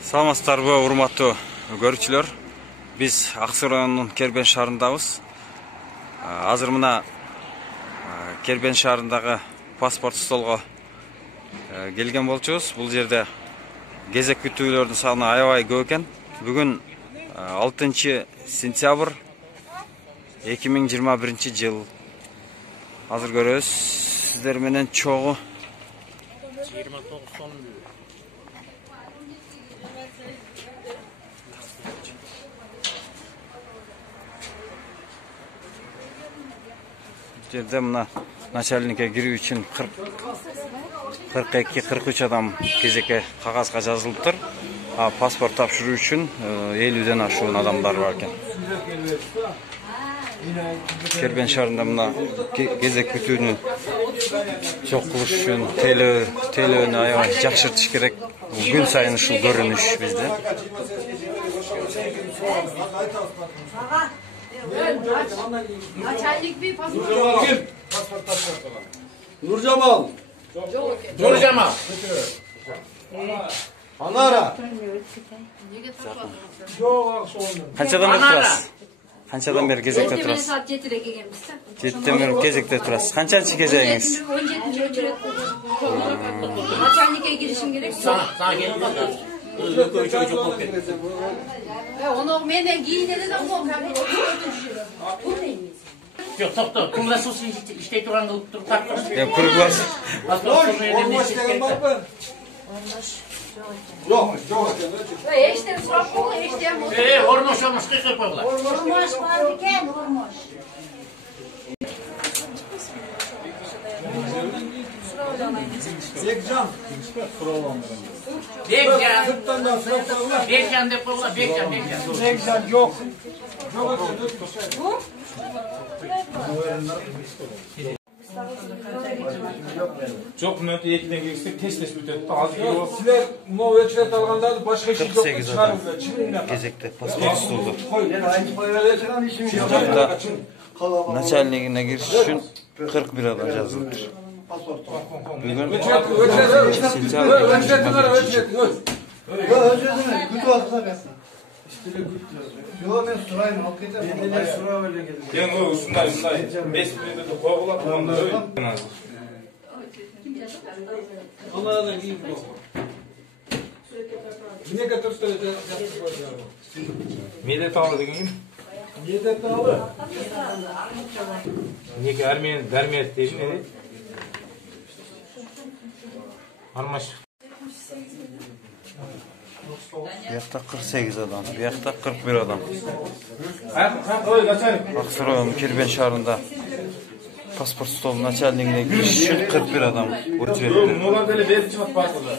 Саламатсыздарбы, урматтуу көрүүчүлөр. Биз Аксу районунун Кербен шаарындабыз. Азыр мына Кербен шаарындагы паспорт столго келген болчубуз. Бул жерде кезек күтүүлөрдүн саны аябай көп экен. Бүгүн 6 сентябрь 2021 жыл. Азыр көрөбүз сиздер менен чогуу 29 son. Жерде мына начальникке кирүү үчүн 42-43 адам кезекке кагазга жазылыптыр. Паспорт тапшыруу үчүн 50ден ашуун адамдар бар экен. Кербен шаарында мына кезек күтүүнү чок кылыш үчүн тейлөөнү аябай жакшыртыш керек. Күн сайын ушул көрүнүш bizde. Начальник bir pasport. Nurjamal. Nurjamal. Anara. Kançadan beri turasыз? Kançadan beri кезекте турасыз? Saat 7'de gelmişsin. 7'den beri кезекте турасыз. Канчанчы кезегиңиz? 17. Начальник'e girişim gerek. Sana gelin bakalım. Onu menden giyinene de onu Bu neymiş? Yok topta. Kumrası işte duran dur takmış. Ya kuruklar. Yok. İşte surat kolu işte. Hormoş olmuş kıkır koydular. Hormoş var diken hormoş. Bekcan. Bekcan de koydular. Bekcan yok. Çok münat ekiden geçtik test müddetinde az bir o. Sizler bu ölçület alganlar başka iş yok. 48 adam кезекте паспорт столду. Начальнигине кириш үчүн 41 адам жазылыптыр. Бүгүн Yani o şunday 5 minutda koğulap onda öyle. Onlardan iyi bu. Ne kadar sürede Medet aldı degin. Yedet aldı. Neke Ermeni dermiyet deydi ne? Armaş. Bu yakta 48 adam, bu yakta 41 adam. Koy kaçar. Aksu rayonu Kerben şаарында паспорт стол начальнигине кириш үчүн 41 адам өтүп. Mola tele 5 çıkıp basıldı.